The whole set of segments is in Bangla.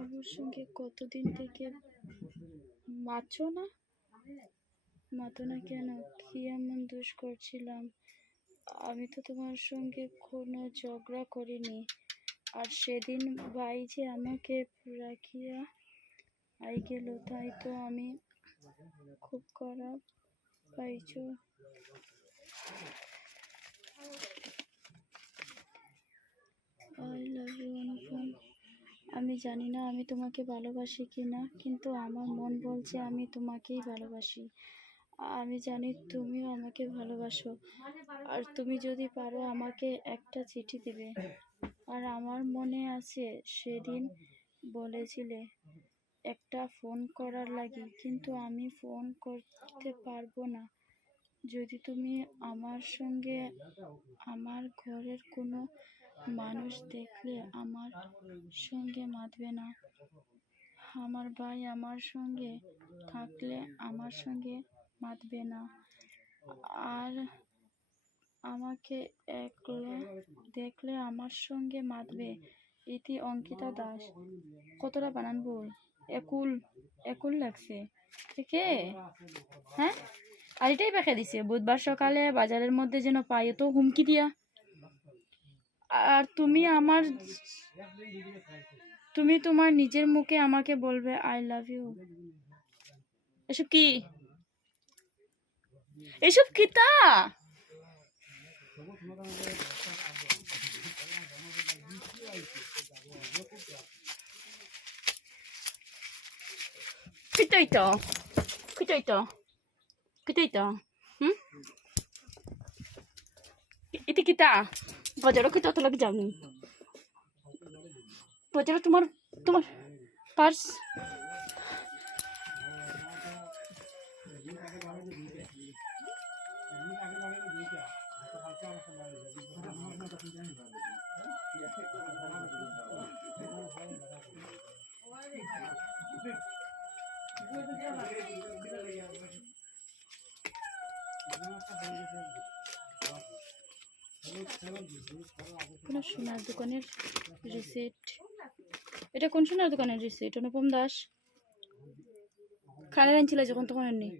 আমার সঙ্গে কতদিন থেকে মাছো না? মাতো না কেন? কি এমন দোষ করছিলাম? আমি তো তোমার সঙ্গে কোনো ঝগড়া করিনি। আর সেদিন ভাই যে আমাকে রাখিয়া আই গেল, তাই তো আমি খুব খারাপ পাইছ আই লাভ ইউ অনুপম আমি জানি না আমি তোমাকে ভালোবাসি কি না কিন্তু আমার মন বলছে আমি তোমাকেই ভালোবাসি। আমি জানি তুমিও আমাকে ভালোবাসো। আর তুমি যদি পারো আমাকে একটা চিঠি দিবে। আর আমার মনে আছে সেদিন বলেছিলে, একটা ফোন করার লাগে, কিন্তু আমি ফোন করতে পারব না। যদি তুমি আমার সঙ্গে আমার ঘরের কোনো মানুষ দেখলে আমার সঙ্গে মাতবে না। আমার ভাই আমার সঙ্গে থাকলে আমার সঙ্গে মাতবে না। আর আমাকে একলা দেখলে আমার সঙ্গে মাতবে। ইতি অঙ্কিতা দাস। কতটা বানান বল? একুল একুল লাগছে। কে? হ্যাঁ? আর এটাই বেঁকে দিছে। বুধবার সকালে বাজারের মধ্যে যেন পাই তো হুমকি দিয়া। আর তুমি আমার, তুমি তোমার নিজের মুখে আমাকে বলবে আই লাভ ইউ এসব কি? এসব কি তা? কিটাই তো কিটাই তো কিটাই তো হুম ইতি কিতা বাজারও কিতা তো লাগে যাওনি বাজারে তোমার তোমার পার্স কোনো সোনার দোকানের রিসিপ্ট এটা কোন সোনার দোকানের রিসিপ্ট অনুপম দাস? খানে আনছিল যখন তখন আননি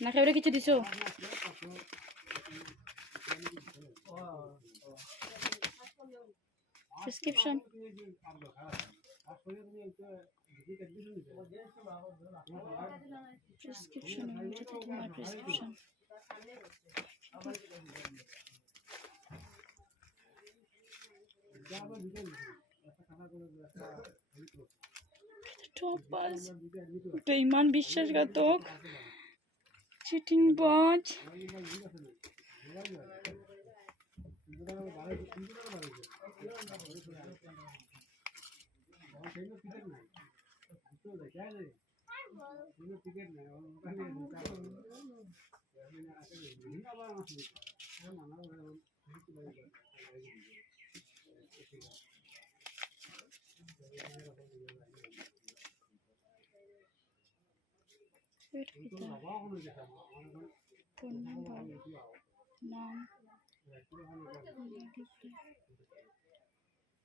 না খেয়ে কিছু দিছো? প্রেসক্রিপশন প্রেসক্রিপশন এটা তো তোমার প্রেসক্রিপশন টপাস বেইমান বিশ্বাসঘাতক চিটিং বাজ। এটা কি তা? ফোন নাম্বার নাম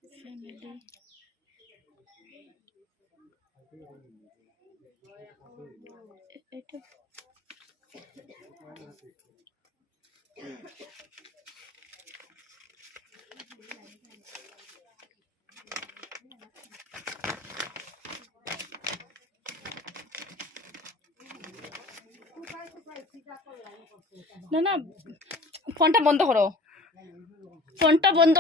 ফ্যামিলি না না ফোনটা বন্ধ করো। ফোনটা বন্ধ